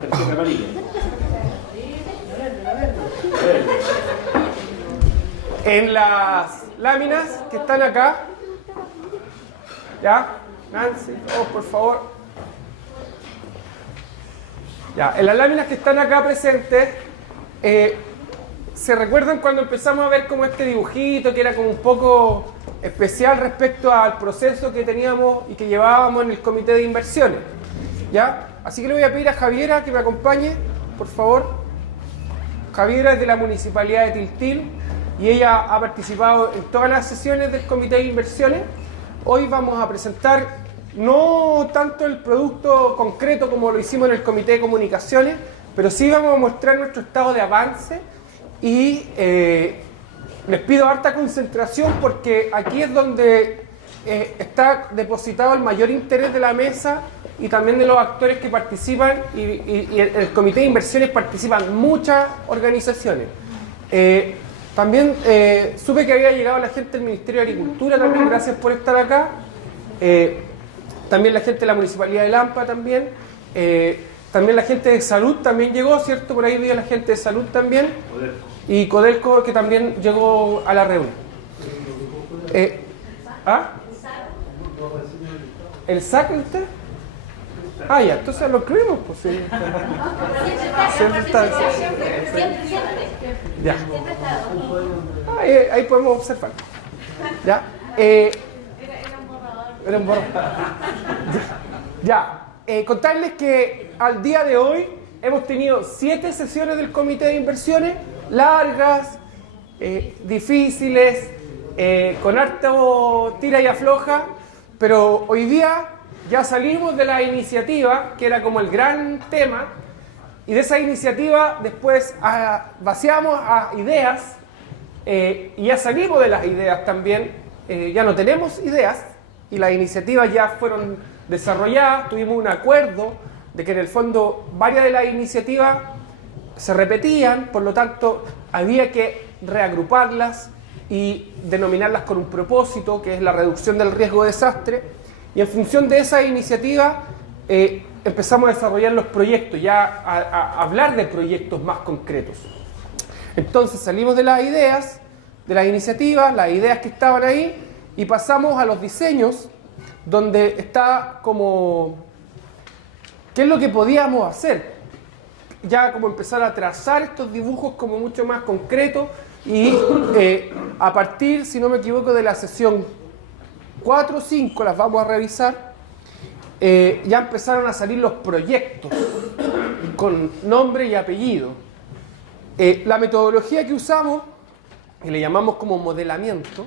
Tarjeta amarilla. En las láminas que están acá, ¿ya? Nancy, por favor. Ya, en las láminas que están acá presentes, ¿se recuerdan cuando empezamos a ver como este dibujito que era como un poco especial respecto al proceso que teníamos y que llevábamos en el comité de inversiones? ¿Ya? Así que le voy a pedir a Javiera que me acompañe, por favor. Javiera es de la Municipalidad de Tiltil y ella ha participado en todas las sesiones del comité de inversiones. Hoy vamos a presentar no tanto el producto concreto como lo hicimos en el comité de comunicaciones, pero sí vamos a mostrar nuestro estado de avance y les pido harta concentración porque aquí es donde está depositado el mayor interés de la mesa y también de los actores que participan y en el comité de inversiones participan muchas organizaciones. También supe que había llegado la gente del Ministerio de Agricultura también, gracias por estar acá. También la gente de la Municipalidad de Lampa también. También la gente de Salud también llegó, ¿cierto? Por ahí vi a la gente de Salud también. Y Codelco que también llegó a la reunión. ¿Ah? ¿El SAC usted? Ah, ya, entonces lo escribimos, pues sí. Siempre está. Ya. Ahí podemos observar. ¿Ya? Era un borrador. Ya. Contarles que al día de hoy hemos tenido 7 sesiones del comité de inversiones, largas, difíciles, con harto tira y afloja, pero hoy día ya salimos de la iniciativa, que era como el gran tema, y de esa iniciativa después vaciamos a ideas, y ya salimos de las ideas también, ya no tenemos ideas, y las iniciativas ya fueron desarrolladas, tuvimos un acuerdo de que en el fondo varias de las iniciativas se repetían, por lo tanto había que reagruparlas y denominarlas con un propósito, que es la reducción del riesgo de desastre, y en función de esa iniciativa empezamos a desarrollar los proyectos, ya a hablar de proyectos más concretos. Entonces salimos de las ideas, de las iniciativas, las ideas que estaban ahí, y pasamos a los diseños, donde está como qué es lo que podíamos hacer, ya como empezar a trazar estos dibujos como mucho más concretos y a partir, si no me equivoco, de la sesión 4 o 5, las vamos a revisar, ya empezaron a salir los proyectos con nombre y apellido. La metodología que usamos, que le llamamos como modelamiento,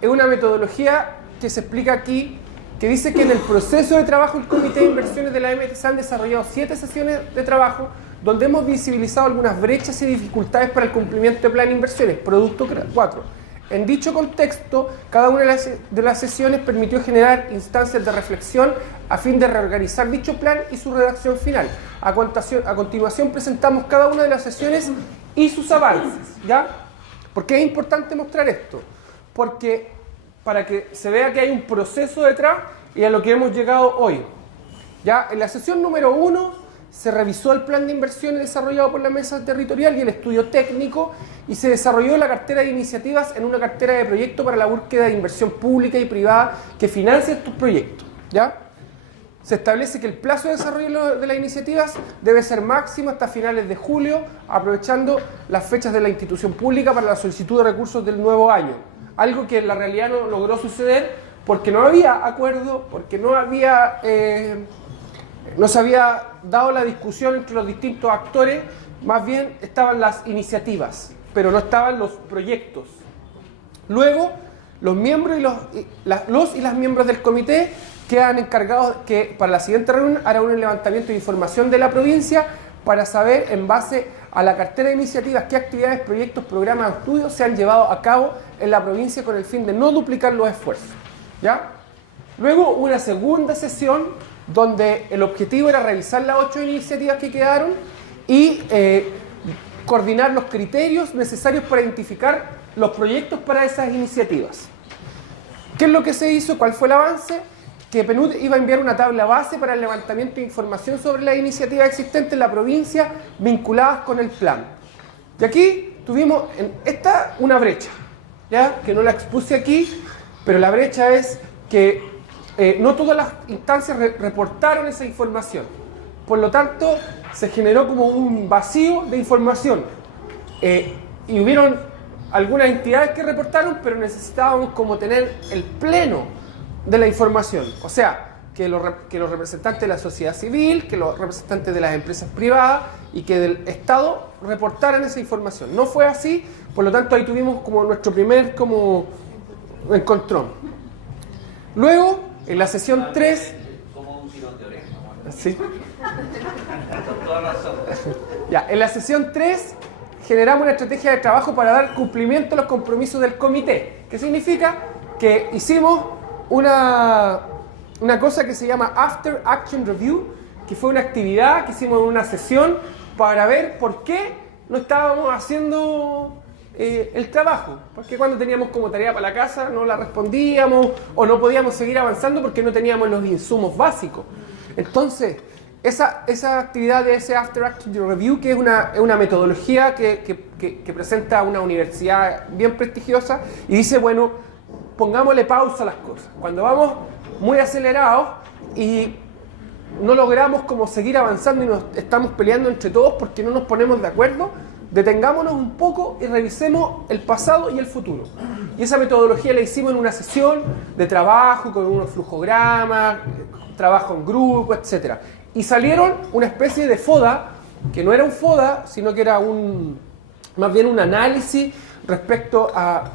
es una metodología que se explica aquí, que dice que en el proceso de trabajo del Comité de Inversiones de la MT se han desarrollado 7 sesiones de trabajo donde hemos visibilizado algunas brechas y dificultades para el cumplimiento de plan de inversiones, producto 4. En dicho contexto, cada una de las sesiones permitió generar instancias de reflexión a fin de reorganizar dicho plan y su redacción final. A continuación presentamos cada una de las sesiones y sus avances, ¿ya? ¿Por qué es importante mostrar esto? Porque para que se vea que hay un proceso detrás y a lo que hemos llegado hoy. Ya en la sesión número 1 se revisó el plan de inversiones desarrollado por la mesa territorial y el estudio técnico y se desarrolló la cartera de iniciativas en una cartera de proyectos para la búsqueda de inversión pública y privada que financie estos proyectos. ¿Ya? Se establece que el plazo de desarrollo de las iniciativas debe ser máximo hasta finales de julio, aprovechando las fechas de la institución pública para la solicitud de recursos del nuevo año. Algo que en la realidad no logró suceder porque no había acuerdo, porque no se había dado la discusión entre los distintos actores, más bien estaban las iniciativas, pero no estaban los proyectos. Luego, los miembros y las miembros del comité quedan encargados que para la siguiente reunión hará un levantamiento de información de la provincia para saber, en base a la cartera de iniciativas, qué actividades, proyectos, programas o estudios se han llevado a cabo en la provincia con el fin de no duplicar los esfuerzos. ¿Ya? Luego una segunda sesión donde el objetivo era revisar las 8 iniciativas que quedaron y coordinar los criterios necesarios para identificar los proyectos para esas iniciativas. ¿Qué es lo que se hizo? ¿Cuál fue el avance? que PNUD iba a enviar una tabla base para el levantamiento de información sobre las iniciativas existentes en la provincia vinculadas con el plan. Y aquí tuvimos en esta una brecha, ¿ya? Que no la expuse aquí, pero la brecha es que no todas las instancias reportaron esa información. Por lo tanto, se generó como un vacío de información. Y hubieron algunas entidades que reportaron, pero necesitábamos como tener el pleno de la información. O sea, que los representantes de la sociedad civil, que los representantes de las empresas privadas y que del Estado reportaran esa información. No fue así, por lo tanto ahí tuvimos como nuestro primer como encontrón. Luego, en la sesión 3... Como un tirón de oreja. ¿Sí? Con toda razón. Ya, en la sesión 3 generamos una estrategia de trabajo para dar cumplimiento a los compromisos del comité. ¿Qué significa? Que hicimos una cosa que se llama After Action Review, que fue una actividad que hicimos en una sesión para ver por qué no estábamos haciendo el trabajo. Porque cuando teníamos como tarea para la casa no la respondíamos o no podíamos seguir avanzando porque no teníamos los insumos básicos. Entonces, esa actividad de ese After Action Review, que es una metodología que presenta una universidad bien prestigiosa y dice, bueno, pongámosle pausa a las cosas. Cuando vamos muy acelerados y no logramos como seguir avanzando y nos estamos peleando entre todos porque no nos ponemos de acuerdo, detengámonos un poco y revisemos el pasado y el futuro. Y esa metodología la hicimos en una sesión de trabajo con unos flujogramas, trabajo en grupo, etc. Y salieron una especie de FODA, que no era un FODA, sino que era más bien un análisis respecto a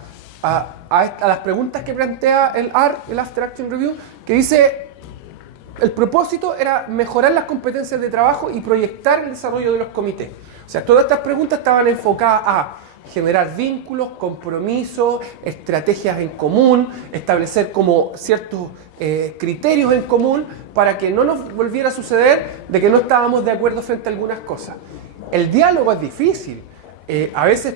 las preguntas que plantea el ARR, el After Action Review, que dice, el propósito era mejorar las competencias de trabajo y proyectar el desarrollo de los comités. O sea, todas estas preguntas estaban enfocadas a generar vínculos, compromisos, estrategias en común, establecer como ciertos criterios en común para que no nos volviera a suceder de que no estábamos de acuerdo frente a algunas cosas. El diálogo es difícil. A veces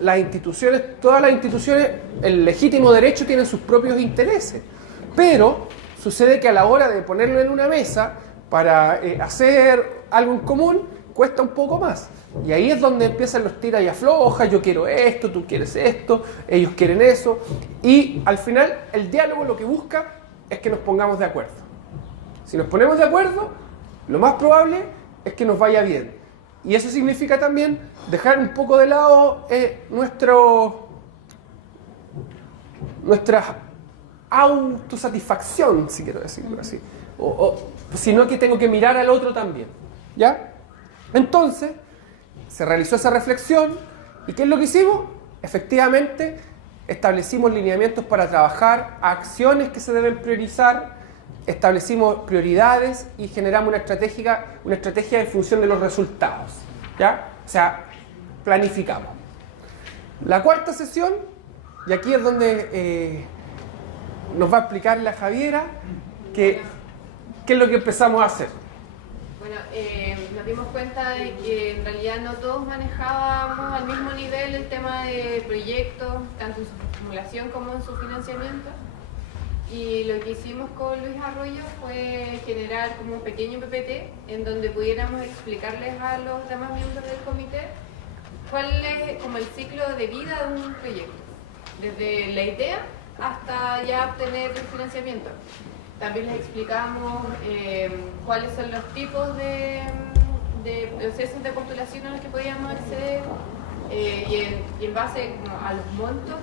las instituciones, todas las instituciones, el legítimo derecho tienen sus propios intereses, pero sucede que a la hora de ponerlo en una mesa para hacer algo en común, cuesta un poco más. Y ahí es donde empiezan los tira y afloja, yo quiero esto, tú quieres esto, ellos quieren eso. Y al final el diálogo lo que busca es que nos pongamos de acuerdo. Si nos ponemos de acuerdo, lo más probable es que nos vaya bien. Y eso significa también dejar un poco de lado nuestra autosatisfacción, si quiero decirlo así. Sino que tengo que mirar al otro también. ¿Ya? Entonces, se realizó esa reflexión. ¿Y qué es lo que hicimos? Efectivamente, establecimos lineamientos para trabajar, acciones que se deben priorizar, establecimos prioridades y generamos una estrategia en función de los resultados. ¿Ya? O sea, planificamos. La cuarta sesión, y aquí es donde nos va a explicar la Javiera qué es lo que empezamos a hacer. Bueno, nos dimos cuenta de que en realidad no todos manejábamos al mismo nivel el tema de proyectos, tanto en su formulación como en su financiamiento. Y lo que hicimos con Luis Arroyo fue generar como un pequeño PPT en donde pudiéramos explicarles a los demás miembros del comité cuál es como el ciclo de vida de un proyecto, desde la idea hasta ya obtener el financiamiento. También les explicamos cuáles son los tipos de procesos de postulación a los que podíamos acceder y en base a los montos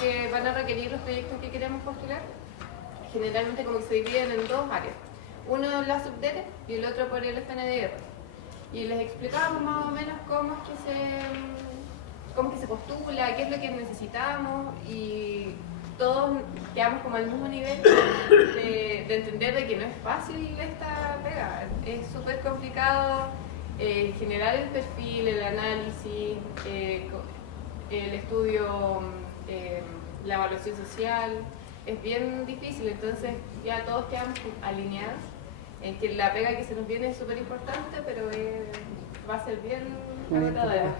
que van a requerir los proyectos que queremos postular. Generalmente como que se dividen en dos áreas. Uno en la subdere y el otro por el FNDR. Y les explicamos más o menos cómo es que se postula, qué es lo que necesitamos y todos quedamos como al mismo nivel de entender de que no es fácil esta pega. Es súper complicado generar el perfil, el análisis, el estudio, la evaluación social. Es bien difícil, entonces ya todos quedamos alineados en que la pega que se nos viene es súper importante, pero va a ser bien agotadora.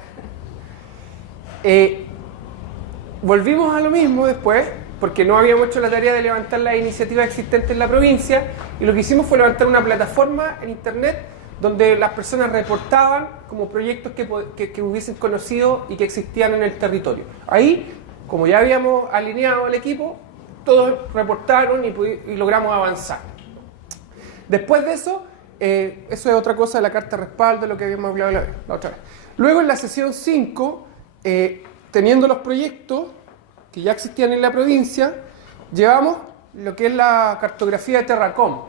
Volvimos a lo mismo después, porque no habíamos hecho la tarea de levantar las iniciativas existentes en la provincia, y lo que hicimos fue levantar una plataforma en internet donde las personas reportaban como proyectos que hubiesen conocido y que existían en el territorio. Ahí, como ya habíamos alineado al equipo, todos reportaron y logramos avanzar. Después de eso, eso es otra cosa de la carta de respaldo, lo que habíamos hablado la otra vez. Luego en la sesión 5, teniendo los proyectos que ya existían en la provincia, llevamos lo que es la cartografía de Terracom,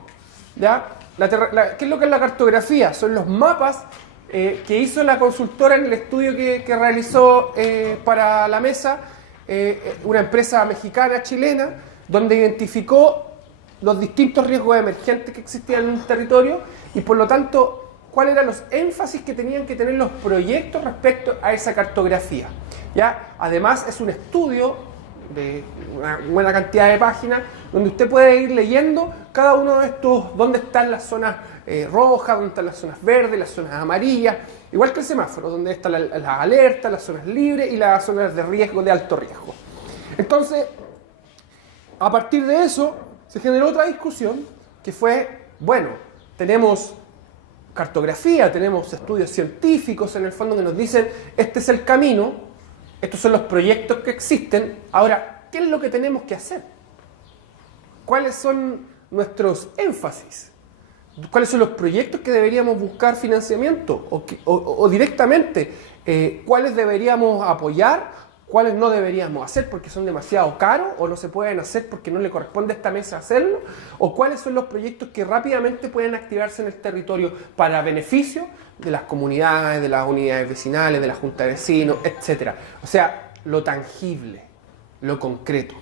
¿ya? ¿Qué es lo que es la cartografía? Son los mapas que hizo la consultora en el estudio que realizó para la mesa, una empresa mexicana, chilena, donde identificó los distintos riesgos emergentes que existían en un territorio y por lo tanto cuáles eran los énfasis que tenían que tener los proyectos respecto a esa cartografía. ¿Ya? Además es un estudio de una buena cantidad de páginas donde usted puede ir leyendo cada uno de estos, dónde están las zonas rojas, dónde están las zonas verdes, las zonas amarillas, igual que el semáforo, donde están las alertas, las zonas libres y las zonas de riesgo, de alto riesgo. Entonces, a partir de eso se generó otra discusión que fue, bueno, tenemos cartografía, tenemos estudios científicos en el fondo que nos dicen este es el camino, estos son los proyectos que existen, ahora, ¿qué es lo que tenemos que hacer? ¿Cuáles son nuestros énfasis? ¿Cuáles son los proyectos que deberíamos buscar financiamiento? O directamente, ¿cuáles deberíamos apoyar? ¿Cuáles no deberíamos hacer porque son demasiado caros o no se pueden hacer porque no le corresponde a esta mesa hacerlo? ¿O cuáles son los proyectos que rápidamente pueden activarse en el territorio para beneficio de las comunidades, de las unidades vecinales, de la junta de vecinos, etcétera? O sea, lo tangible, lo concreto.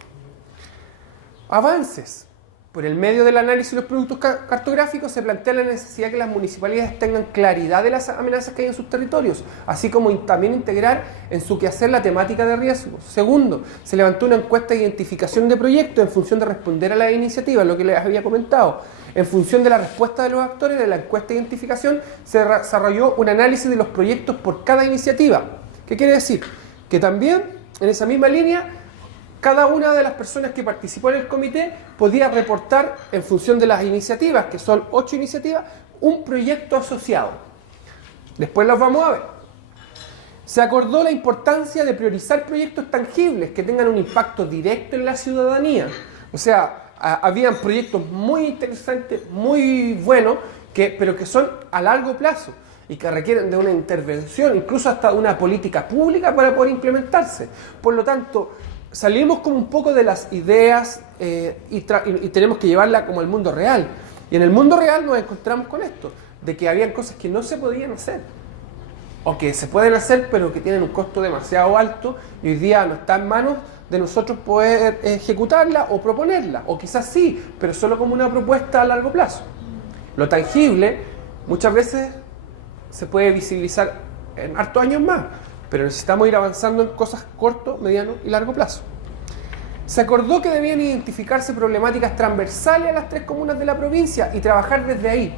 Avances. Por el medio del análisis de los productos cartográficos se plantea la necesidad de que las municipalidades tengan claridad de las amenazas que hay en sus territorios, así como también integrar en su quehacer la temática de riesgos. Segundo, se levantó una encuesta de identificación de proyectos en función de responder a la iniciativa, lo que les había comentado. En función de la respuesta de los actores de la encuesta de identificación, se desarrolló un análisis de los proyectos por cada iniciativa. ¿Qué quiere decir? Que también, en esa misma línea, cada una de las personas que participó en el comité podía reportar en función de las iniciativas, que son 8 iniciativas, un proyecto asociado. Después los vamos a ver. Se acordó la importancia de priorizar proyectos tangibles que tengan un impacto directo en la ciudadanía. O sea, habían proyectos muy interesantes, muy buenos, pero que son a largo plazo y que requieren de una intervención, incluso hasta de una política pública para poder implementarse. Por lo tanto, salimos como un poco de las ideas y tenemos que llevarla como al mundo real. Y en el mundo real nos encontramos con esto, de que habían cosas que no se podían hacer, o que se pueden hacer pero que tienen un costo demasiado alto y hoy día no está en manos de nosotros poder ejecutarla o proponerla, o quizás sí, pero solo como una propuesta a largo plazo. Lo tangible muchas veces se puede visibilizar en hartos años más, pero necesitamos ir avanzando en cosas corto, mediano y largo plazo. Se acordó que debían identificarse problemáticas transversales a las 3 comunas de la provincia y trabajar desde ahí.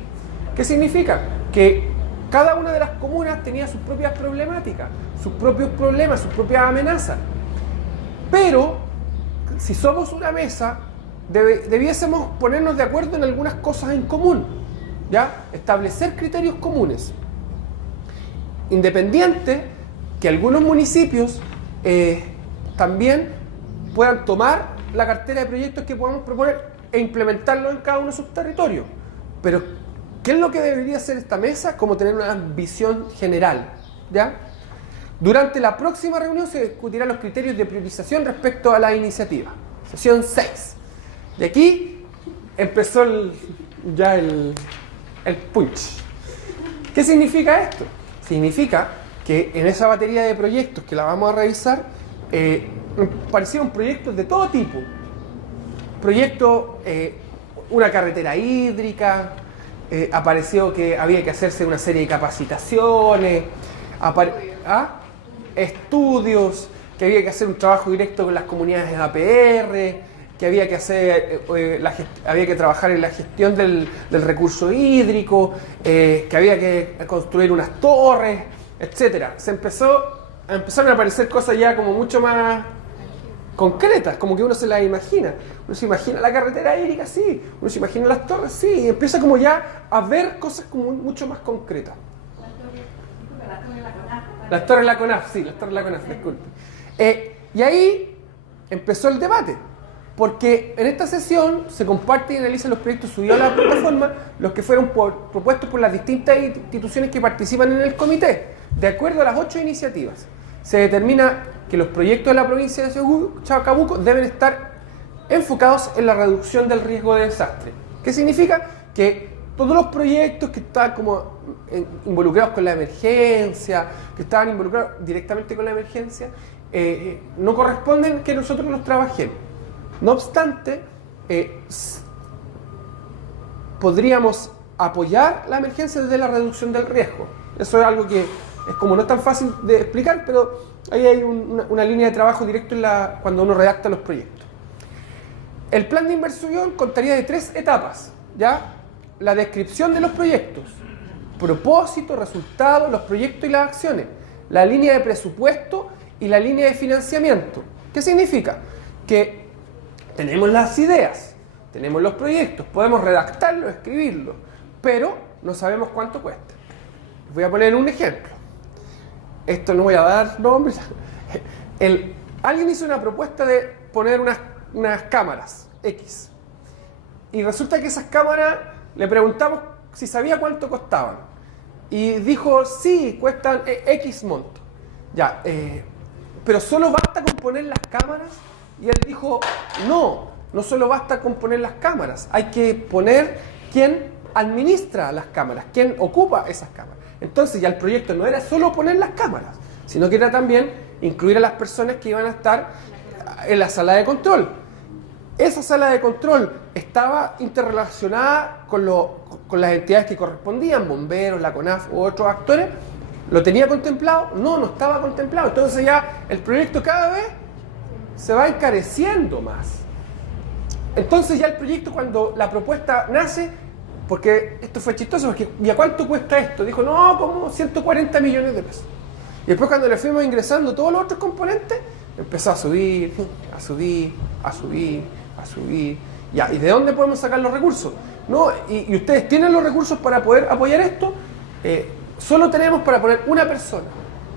¿Qué significa? Que cada una de las comunas tenía sus propias problemáticas, sus propios problemas, sus propias amenazas. Pero, si somos una mesa, debiésemos ponernos de acuerdo en algunas cosas en común, ¿ya? Establecer criterios comunes. Independiente que algunos municipios también puedan tomar la cartera de proyectos que podamos proponer e implementarlo en cada uno de sus territorios. Pero, ¿qué es lo que debería hacer esta mesa? Como tener una visión general, ¿ya? Durante la próxima reunión se discutirán los criterios de priorización respecto a la iniciativa. Sesión 6. Y aquí empezó el punch. ¿Qué significa esto? Significa que en esa batería de proyectos que la vamos a revisar, aparecieron proyectos de todo tipo. Proyectos, una carretera hídrica, apareció que había que hacerse una serie de capacitaciones, estudios, que había que hacer un trabajo directo con las comunidades de APR, que había que hacer, había que trabajar en la gestión del recurso hídrico, que había que construir unas torres, etcétera. Empezaron a aparecer cosas ya como mucho más concretas, como que uno se las imagina. Uno se imagina la carretera aérea, sí. Uno se imagina las torres, sí. Y empieza como ya a ver cosas como mucho más concretas. Las torres de la CONAF, sí, las torres de la CONAF, disculpe. Y ahí empezó el debate. Porque en esta sesión se comparten y analizan los proyectos subidos a la plataforma, los que fueron propuestos por las distintas instituciones que participan en el comité. De acuerdo a las 8 iniciativas, se determina que los proyectos de la provincia de Chacabuco deben estar enfocados en la reducción del riesgo de desastre. ¿Qué significa? Que todos los proyectos que están como involucrados con la emergencia, que estaban involucrados directamente con la emergencia, no corresponden que nosotros los trabajemos. No obstante, podríamos apoyar la emergencia desde la reducción del riesgo. Eso es algo que es como no es tan fácil de explicar, pero ahí hay una línea de trabajo directo cuando uno redacta los proyectos. El plan de inversión contaría de 3 etapas, ¿ya? La descripción de los proyectos, propósito, resultados, los proyectos y las acciones, la línea de presupuesto y la línea de financiamiento. ¿Qué significa? Que tenemos las ideas, tenemos los proyectos, podemos redactarlos, escribirlos, pero no sabemos cuánto cuesta. Les voy a poner un ejemplo. Esto no voy a dar nombres. Alguien hizo una propuesta de poner unas cámaras X. Y resulta que esas cámaras, le preguntamos si sabía cuánto costaban. Y dijo, sí, cuestan X monto. Ya, pero solo basta con poner las cámaras. Y él dijo, no solo basta con poner las cámaras, hay que poner quién administra las cámaras, quién ocupa esas cámaras. Entonces ya el proyecto no era solo poner las cámaras, sino que era también incluir a las personas que iban a estar en la sala de control. Esa sala de control estaba interrelacionada con las entidades que correspondían, bomberos, la CONAF u otros actores. ¿Lo tenía contemplado? No estaba contemplado. Entonces ya el proyecto cada vez se va encareciendo más. Entonces ya el proyecto, cuando la propuesta nace, porque esto fue chistoso, porque ¿y a cuánto cuesta esto? Dijo, no, como 140 millones de pesos. Y después cuando le fuimos ingresando todos los otros componentes, empezó a subir. Ya, ¿y de dónde podemos sacar los recursos? No, y ustedes tienen los recursos para poder apoyar esto. Solo tenemos para poner una persona.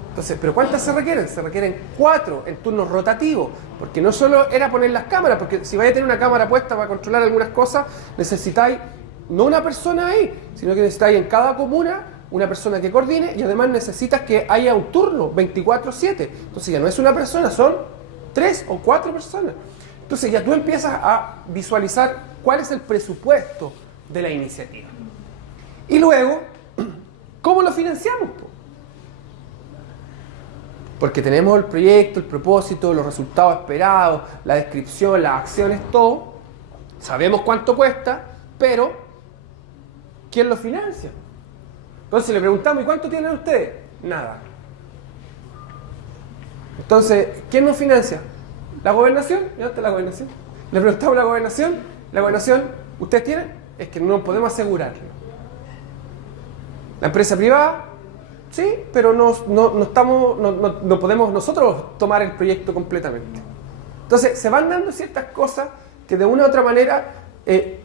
Entonces, ¿pero cuántas se requieren? Se requieren 4 en turnos rotativos, porque no solo era poner las cámaras, porque si vais a tener una cámara puesta para controlar algunas cosas, necesitáis no una persona ahí, sino que necesitáis en cada comuna una persona que coordine, y además necesitas que haya un turno 24/7. Entonces ya no es una persona, son 3 o 4 personas. Entonces ya tú empiezas a visualizar cuál es el presupuesto de la iniciativa. Y luego, ¿cómo lo financiamos? Porque tenemos el proyecto, el propósito, los resultados esperados, la descripción, las acciones, todo. Sabemos cuánto cuesta, pero ¿quién lo financia? Entonces le preguntamos, ¿y cuánto tienen ustedes? Nada. Entonces, ¿quién nos financia? ¿La gobernación? ¿Y dónde está la gobernación? Le preguntamos a la gobernación, ¿ustedes tienen? Es que no podemos asegurarlo. ¿La empresa privada? Sí, pero no podemos nosotros tomar el proyecto completamente. Entonces, se van dando ciertas cosas que de una u otra manera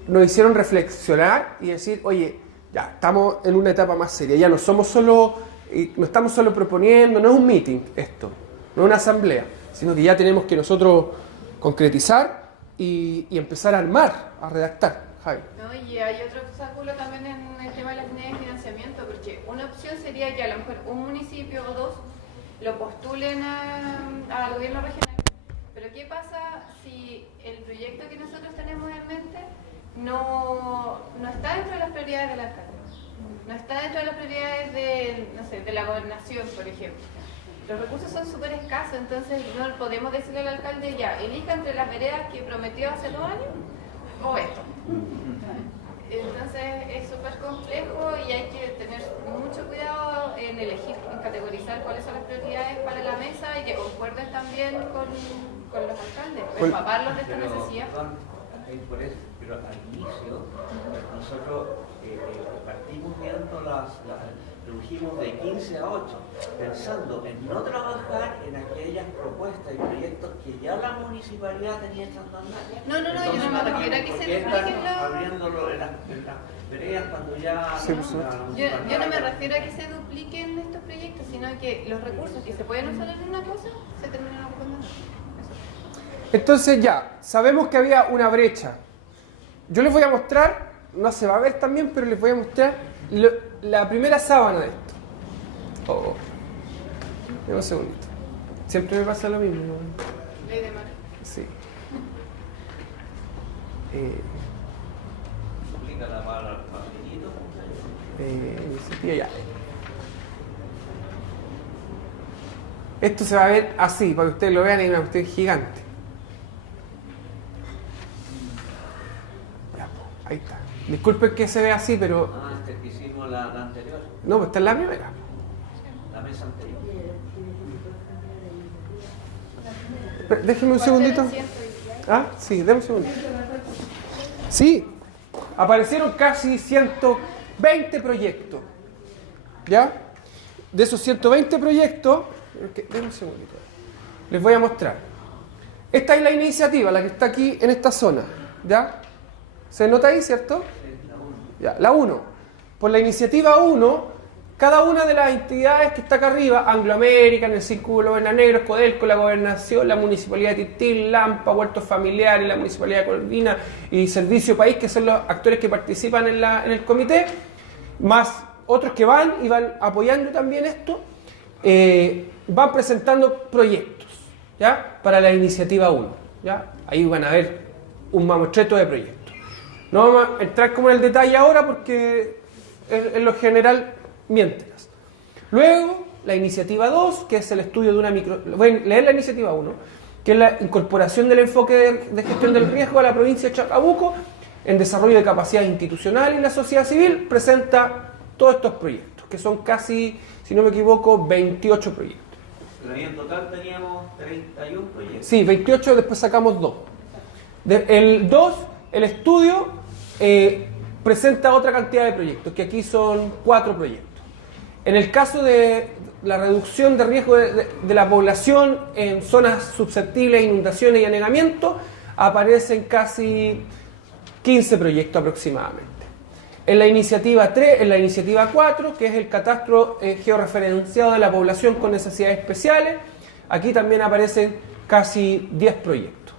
nos hicieron reflexionar y decir, oye, ya, estamos en una etapa más seria, ya no estamos solo proponiendo, no es un meeting esto, no es una asamblea, sino que ya tenemos que nosotros concretizar y empezar a armar, a redactar. Javi. No, y hay otro obstáculo también en el tema de las líneas de financiamiento, porque una opción sería que a lo mejor un municipio o 2 lo postulen al gobierno regional, pero ¿qué pasa si el proyecto que nosotros tenemos en mente no está dentro de las prioridades del alcalde? No está dentro de las prioridades de la gobernación, por ejemplo. Los recursos son súper escasos, entonces no podemos decirle al alcalde, ya, elija entre las veredas que prometió hace 2 años o esto. Entonces es súper complejo y hay que tener mucho cuidado en elegir, en categorizar cuáles son las prioridades para la mesa y que concuerden también con los alcaldes, empaparlos de esta necesidad. Pero al inicio, no nosotros partimos viendo redujimos de 15 a 8, pensando en no trabajar en aquellas propuestas y proyectos que ya la municipalidad tenía echando a andar. No, yo no me refiero a que se dupliquen los... abriéndolo en las veredas cuando ya... Sí, pues, Yo no me refiero a que se dupliquen estos proyectos, sino que los recursos que se pueden usar en una cosa se terminan ocupando en otra. Entonces ya, sabemos que había una brecha. Yo les voy a mostrar, no se va a ver también, pero les voy a mostrar la primera sábana de esto. Oh. Dame un segundito. Siempre me pasa lo mismo, ¿no? Ley de mar. Sí. Explícala para pequeñito. Iniciativa ya. Esto se va a ver así, para que ustedes lo vean, es una cuestión gigante. Ya, ahí está. Disculpen que se vea así, pero... Que hicimos la anterior, No, pues está en la primera. la mesa anterior. Déjenme un segundito. Ah, sí, déjame un segundito. Sí, aparecieron casi 120 proyectos. ¿Ya? De esos 120 proyectos, déjame un segundito. Les voy a mostrar. Esta es la iniciativa, la que está aquí en esta zona. ¿Ya? ¿Se nota ahí, cierto? Ya, la 1. Por la iniciativa 1, cada una de las entidades que está acá arriba, Anglo American, el Círculo Negros, Codelco, la Gobernación, la Municipalidad de Tiltil, Lampa, Huertos Familiares, la Municipalidad de Colvina y Servicio País, que son los actores que participan en el comité, más otros que van y van apoyando también esto, van presentando proyectos, ¿ya? Para la iniciativa 1, ¿ya? Ahí van a ver un mamotreto de proyectos. No vamos a entrar como en el detalle ahora porque en lo general mientras. Luego, la iniciativa 2, que es el estudio de una voy a leer la iniciativa 1, que es la incorporación del enfoque de gestión del riesgo a la provincia de Chacabuco en desarrollo de capacidad institucional y la sociedad civil, presenta todos estos proyectos, que son casi, si no me equivoco, 28 proyectos. Pero ahí en total teníamos 31 proyectos. Sí, 28, después sacamos 2. El 2, el estudio, presenta otra cantidad de proyectos, que aquí son 4 proyectos. En el caso de la reducción de riesgo de la población en zonas susceptibles a inundaciones y anegamiento, aparecen casi 15 proyectos aproximadamente. En la iniciativa 3, en la iniciativa 4, que es el catastro georreferenciado de la población con necesidades especiales, aquí también aparecen casi 10 proyectos.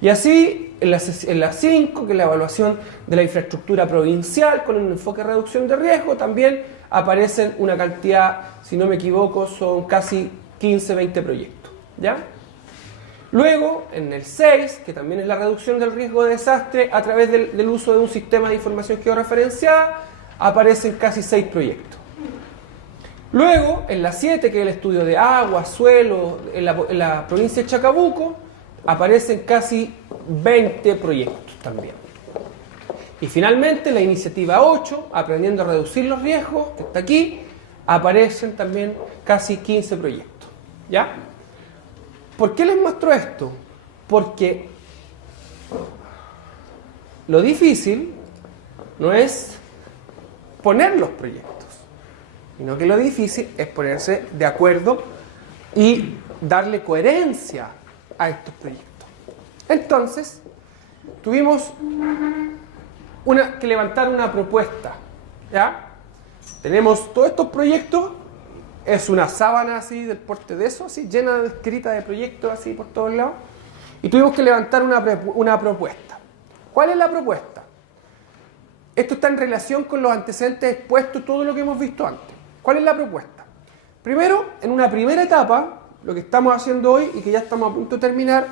Y así, en la 5, que es la evaluación de la infraestructura provincial con un enfoque de reducción de riesgo, también aparecen una cantidad, si no me equivoco, son casi 15-20 proyectos, ¿ya? Luego, en el 6, que también es la reducción del riesgo de desastre a través del uso de un sistema de información georreferenciada, aparecen casi 6 proyectos. Luego, en la 7, que es el estudio de agua, suelo, en la provincia de Chacabuco, aparecen casi 20 proyectos también. Y finalmente, la iniciativa 8, aprendiendo a reducir los riesgos, que está aquí, aparecen también casi 15 proyectos. ¿Ya? ¿Por qué les muestro esto? Porque lo difícil no es poner los proyectos, sino que lo difícil es ponerse de acuerdo y darle coherencia a estos proyectos. Entonces, tuvimos que levantar una propuesta, ¿ya? Tenemos todos estos proyectos, es una sábana así del porte de eso, así llena de escrita de proyectos así por todos lados, y tuvimos que levantar una propuesta. ¿Cuál es la propuesta? Esto está en relación con los antecedentes expuestos, todo lo que hemos visto antes. ¿Cuál es la propuesta? Primero, en una primera etapa, lo que estamos haciendo hoy y que ya estamos a punto de terminar,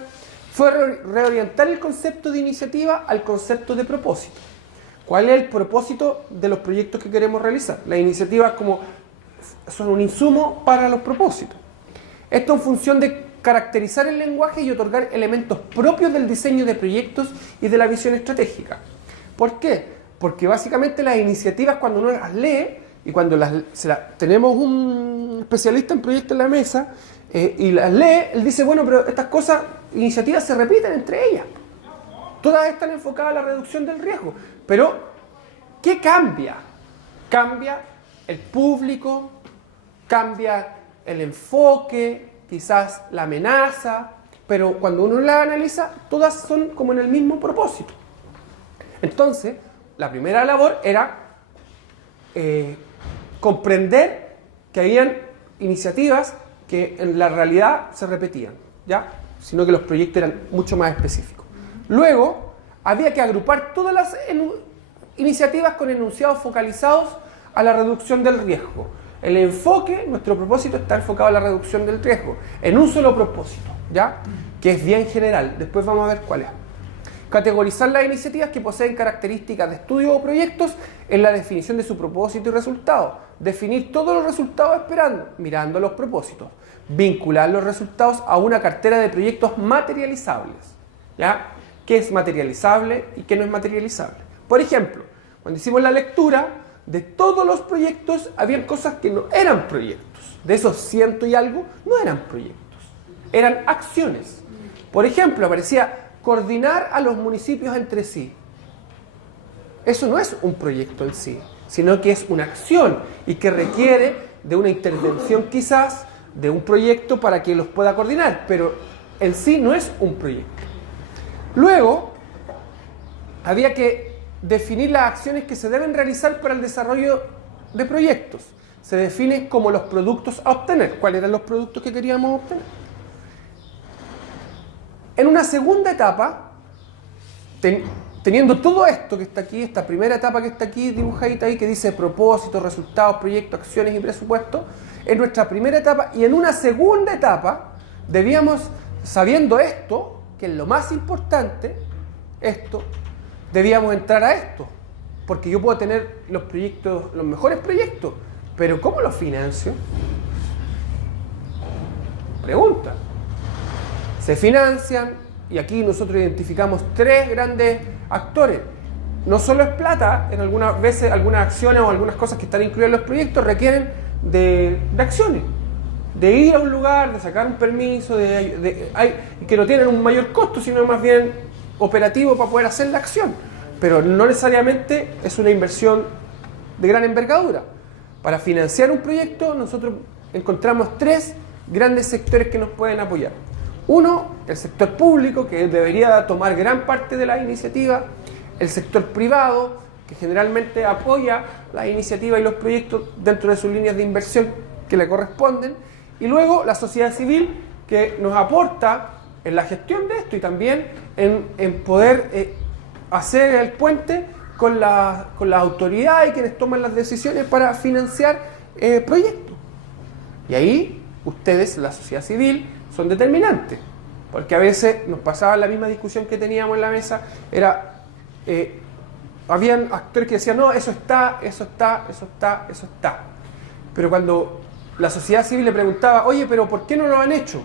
fue reorientar el concepto de iniciativa al concepto de propósito. ¿Cuál es el propósito de los proyectos que queremos realizar? Las iniciativas son un insumo para los propósitos. Esto en función de caracterizar el lenguaje y otorgar elementos propios del diseño de proyectos y de la visión estratégica. ¿Por qué? Porque básicamente las iniciativas, cuando uno las lee y cuando tenemos un especialista en proyectos en la mesa y las lee, él dice, bueno, pero estas cosas, iniciativas se repiten entre ellas. Todas están enfocadas a la reducción del riesgo, pero ¿qué cambia? Cambia el público, cambia el enfoque, quizás la amenaza, pero cuando uno la analiza, todas son como en el mismo propósito. Entonces, la primera labor era comprender que habían iniciativas que en la realidad se repetían, ¿ya? Sino que los proyectos eran mucho más específicos. Luego, había que agrupar todas las iniciativas con enunciados focalizados a la reducción del riesgo. El enfoque, nuestro propósito está enfocado a la reducción del riesgo, en un solo propósito, ¿ya? Que es bien general. Después vamos a ver cuál es. Categorizar las iniciativas que poseen características de estudio o proyectos en la definición de su propósito y resultado. Definir todos los resultados esperando, mirando los propósitos. Vincular los resultados a una cartera de proyectos materializables, ¿ya? ¿Qué es materializable y qué no es materializable? Por ejemplo, cuando hicimos la lectura, de todos los proyectos había cosas que no eran proyectos. De esos 100 y algo, no eran proyectos. Eran acciones. Por ejemplo, aparecía coordinar a los municipios entre sí. Eso no es un proyecto en sí, sino que es una acción y que requiere de una intervención quizás de un proyecto para que los pueda coordinar, pero en sí no es un proyecto. Luego, había que definir las acciones que se deben realizar para el desarrollo de proyectos. Se define como los productos a obtener. ¿Cuáles eran los productos que queríamos obtener? En una segunda etapa, teniendo todo esto que está aquí, esta primera etapa que está aquí dibujadita ahí, que dice propósitos, resultados, proyectos, acciones y presupuestos, en nuestra primera etapa, y en una segunda etapa, debíamos, sabiendo esto, que es lo más importante, debíamos entrar a esto, porque yo puedo tener los proyectos, los mejores proyectos, pero ¿cómo los financio? Pregunta. Se financian, y aquí nosotros identificamos 3 grandes actores. No solo es plata, en algunas veces algunas acciones o algunas cosas que están incluidas en los proyectos requieren de acciones, de ir a un lugar, de sacar un permiso, que no tienen un mayor costo, sino más bien operativo para poder hacer la acción. Pero no necesariamente es una inversión de gran envergadura. Para financiar un proyecto nosotros encontramos 3 grandes sectores que nos pueden apoyar. Uno, el sector público, que debería tomar gran parte de la iniciativa. El sector privado, que generalmente apoya la iniciativa y los proyectos dentro de sus líneas de inversión que le corresponden. Y luego la sociedad civil, que nos aporta en la gestión de esto y también en poder hacer el puente con la autoridad y quienes toman las decisiones para financiar proyectos. Y ahí ustedes, la sociedad civil, son determinantes, porque a veces nos pasaba la misma discusión que teníamos en la mesa, habían actores que decían, no, eso está, pero cuando la sociedad civil le preguntaba, oye, pero ¿por qué no lo han hecho?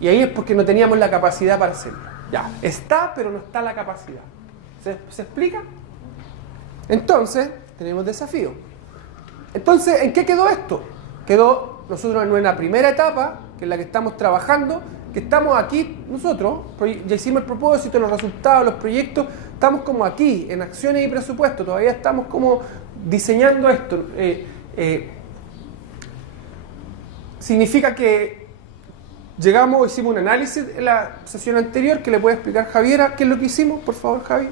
Y ahí es porque no teníamos la capacidad para hacerlo. Ya, está, pero no está la capacidad. ¿Se explica? Entonces, tenemos desafío. Entonces, ¿en qué quedó esto? Quedó nosotros en una primera etapa, que es la que estamos trabajando, que estamos aquí nosotros, ya hicimos el propósito, los resultados, los proyectos, estamos como aquí, en acciones y presupuesto, todavía estamos como diseñando esto. Significa que hicimos un análisis en la sesión anterior, que le puede explicar Javiera, ¿qué es lo que hicimos? Por favor, Javi.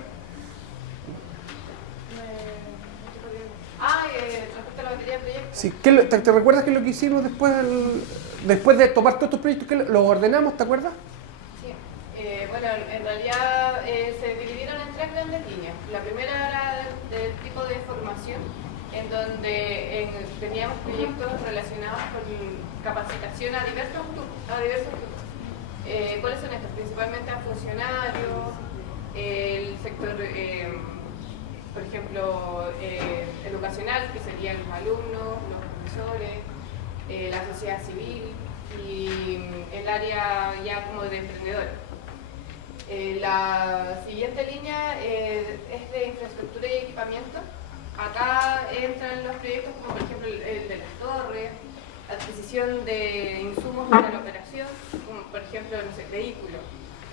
Respecto a la batería de proyectos. Sí, ¿te recuerdas qué es lo que hicimos después de tomar todos estos proyectos? ¿Los ordenamos, te acuerdas? Sí. Bueno, en realidad se dividieron en 3 grandes líneas. La primera era del tipo de formación, en donde teníamos proyectos relacionados con capacitación a diversos grupos. ¿Cuáles son estos? Principalmente a funcionarios, el sector, por ejemplo, educacional, que serían los alumnos, los profesores, la sociedad civil y el área ya como de emprendedores. La siguiente línea es de infraestructura y equipamiento. Acá entran los proyectos como por ejemplo el de las torres, adquisición de insumos para la operación, como por ejemplo, no sé, vehículos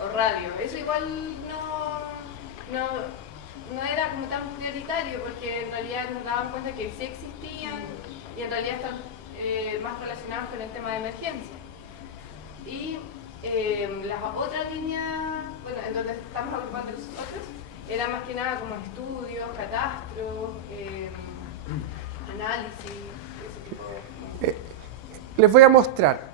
o radio. Eso igual no era como tan prioritario, porque en realidad nos daban cuenta que sí existían y en realidad están más relacionados con el tema de emergencia. Y las otras líneas, bueno, en donde estamos agrupando nosotros, era más que nada como estudios, catastros, análisis, ese tipo de... Les voy a mostrar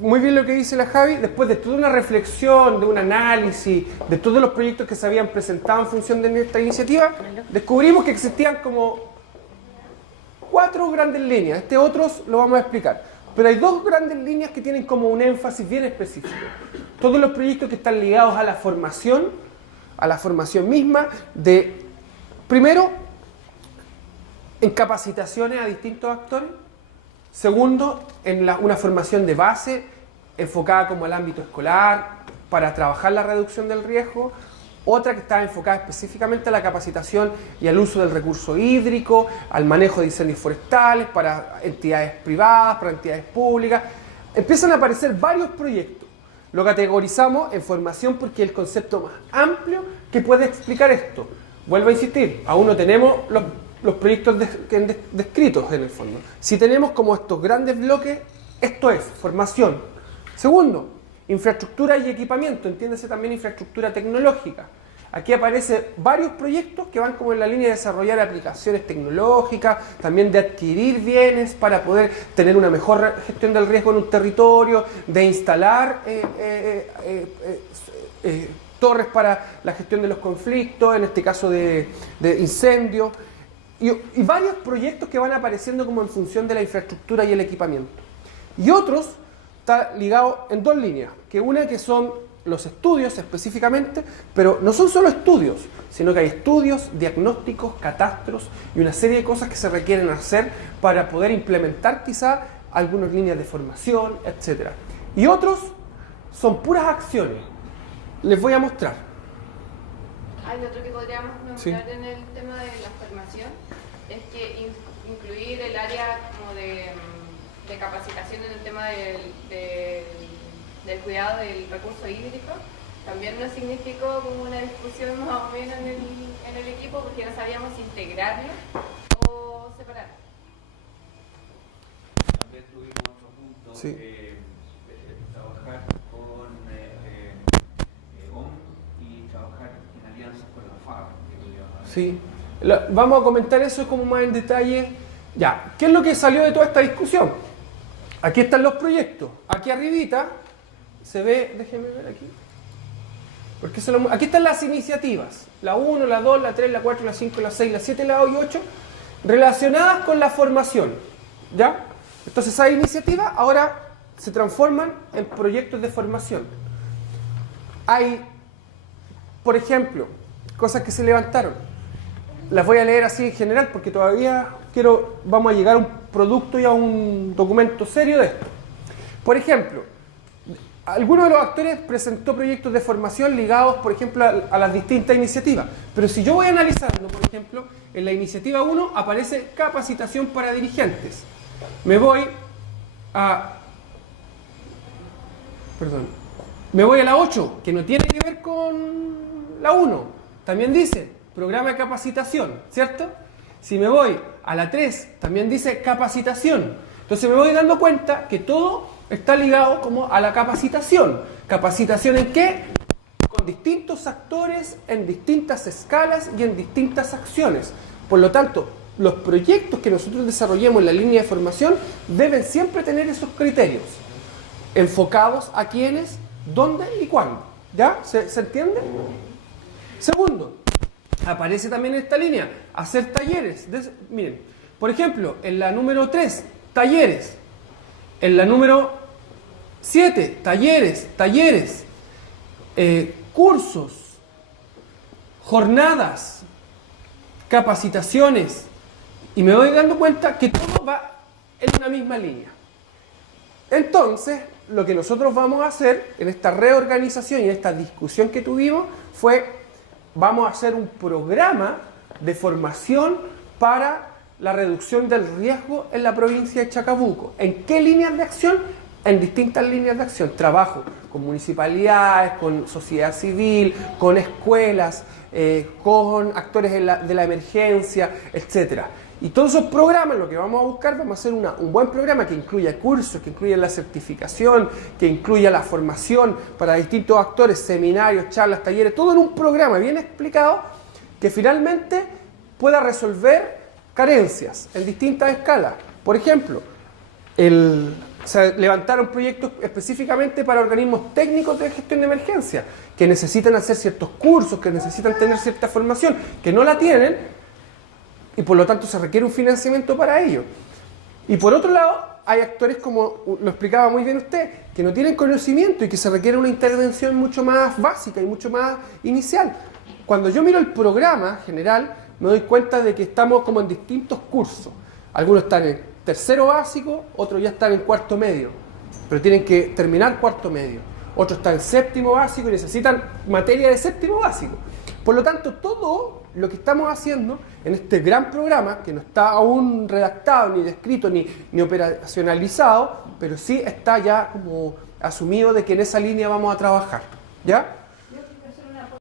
muy bien lo que dice la Javi. Después de toda una reflexión, de un análisis, de todos los proyectos que se habían presentado en función de esta iniciativa, descubrimos que existían como 4 grandes líneas. Otros lo vamos a explicar. Pero hay 2 grandes líneas que tienen como un énfasis bien específico. Todos los proyectos que están ligados a la formación misma, primero, en capacitaciones a distintos actores. Segundo, en una formación de base enfocada como al ámbito escolar para trabajar la reducción del riesgo. Otra que está enfocada específicamente a la capacitación y al uso del recurso hídrico, al manejo de incendios forestales para entidades privadas, para entidades públicas. Empiezan a aparecer varios proyectos. Lo categorizamos en formación porque es el concepto más amplio que puede explicar esto. Vuelvo a insistir, aún no tenemos los proyectos descritos en el fondo. Si tenemos como estos grandes bloques, esto es formación. Segundo, infraestructura y equipamiento, entiéndase también infraestructura tecnológica. Aquí aparecen varios proyectos que van como en la línea de desarrollar aplicaciones tecnológicas, también de adquirir bienes para poder tener una mejor gestión del riesgo en un territorio, de instalar torres para la gestión de los conflictos, en este caso de incendios. Y varios proyectos que van apareciendo como en función de la infraestructura y el equipamiento. Y otros está ligado en 2 líneas, que una que son los estudios específicamente, pero no son solo estudios, sino que hay estudios, diagnósticos, catastros y una serie de cosas que se requieren hacer para poder implementar quizá algunas líneas de formación, etc. Y otros son puras acciones. Les voy a mostrar. Hay otro que podríamos nombrar Sí. en el tema de la formación, es que incluir el área como de capacitación en el tema del cuidado del recurso hídrico, también nos significó como una discusión más o menos en el equipo, porque no sabíamos si integrarlo o separarlo. También tuvimos otro punto, Sí. trabajar con OM y trabajar en alianzas con la FAO. Sí. Vamos a comentar eso como más en detalle. Ya, ¿qué es lo que salió de toda esta discusión? Aquí están los proyectos. Aquí arribita se ve, déjenme ver aquí. Porque aquí están las iniciativas. La 1, la 2, la 3, la 4, la 5, la 6, la 7, la 8, relacionadas con la formación. ¿Ya? Entonces esas iniciativas ahora se transforman en proyectos de formación. Hay, por ejemplo, cosas que se levantaron. Las voy a leer así en general porque todavía vamos a llegar a un producto y a un documento serio de esto. Por ejemplo, algunos de los actores presentó proyectos de formación ligados, por ejemplo, a las distintas iniciativas. Pero si yo voy analizando, por ejemplo, en la iniciativa 1 aparece capacitación para dirigentes. Me voy a la 8, que no tiene que ver con la 1. También dice programa de capacitación, ¿cierto? Si me voy a la 3, también dice capacitación. Entonces me voy dando cuenta que todo está ligado como a la capacitación. ¿Capacitación en qué? Con distintos actores, en distintas escalas y en distintas acciones. Por lo tanto, los proyectos que nosotros desarrollemos en la línea de formación deben siempre tener esos criterios. Enfocados a quiénes, dónde y cuándo. ¿Ya? ¿Se entiende? Segundo, aparece también en esta línea, hacer talleres. Miren, por ejemplo, en la número 3, talleres. En la número 7, talleres, cursos, jornadas, capacitaciones. Y me voy dando cuenta que todo va en una misma línea. Entonces, lo que nosotros vamos a hacer en esta reorganización y en esta discusión que tuvimos vamos a hacer un programa de formación para la reducción del riesgo en la provincia de Chacabuco. ¿En qué líneas de acción? En distintas líneas de acción. Trabajo con municipalidades, con sociedad civil, con escuelas, con actores de la emergencia, etc. Y todos esos programas, lo que vamos a buscar, vamos a hacer un buen programa que incluya cursos, que incluya la certificación, que incluya la formación para distintos actores, seminarios, charlas, talleres, todo en un programa bien explicado que finalmente pueda resolver carencias en distintas escalas. Por ejemplo, levantaron proyectos específicamente para organismos técnicos de gestión de emergencia que necesitan hacer ciertos cursos, que necesitan tener cierta formación, que no la tienen y por lo tanto se requiere un financiamiento para ello. Y por otro lado, hay actores, como lo explicaba muy bien usted, que no tienen conocimiento y que se requiere una intervención mucho más básica y mucho más inicial. Cuando yo miro el programa general, me doy cuenta de que estamos como en distintos cursos. Algunos están en tercero básico, otros ya están en cuarto medio, pero tienen que terminar cuarto medio. Otros están en séptimo básico y necesitan materia de séptimo básico. Por lo tanto, todo lo que estamos haciendo en este gran programa, que no está aún redactado, ni descrito, ni operacionalizado, pero sí está ya como asumido de que en esa línea vamos a trabajar, ¿ya?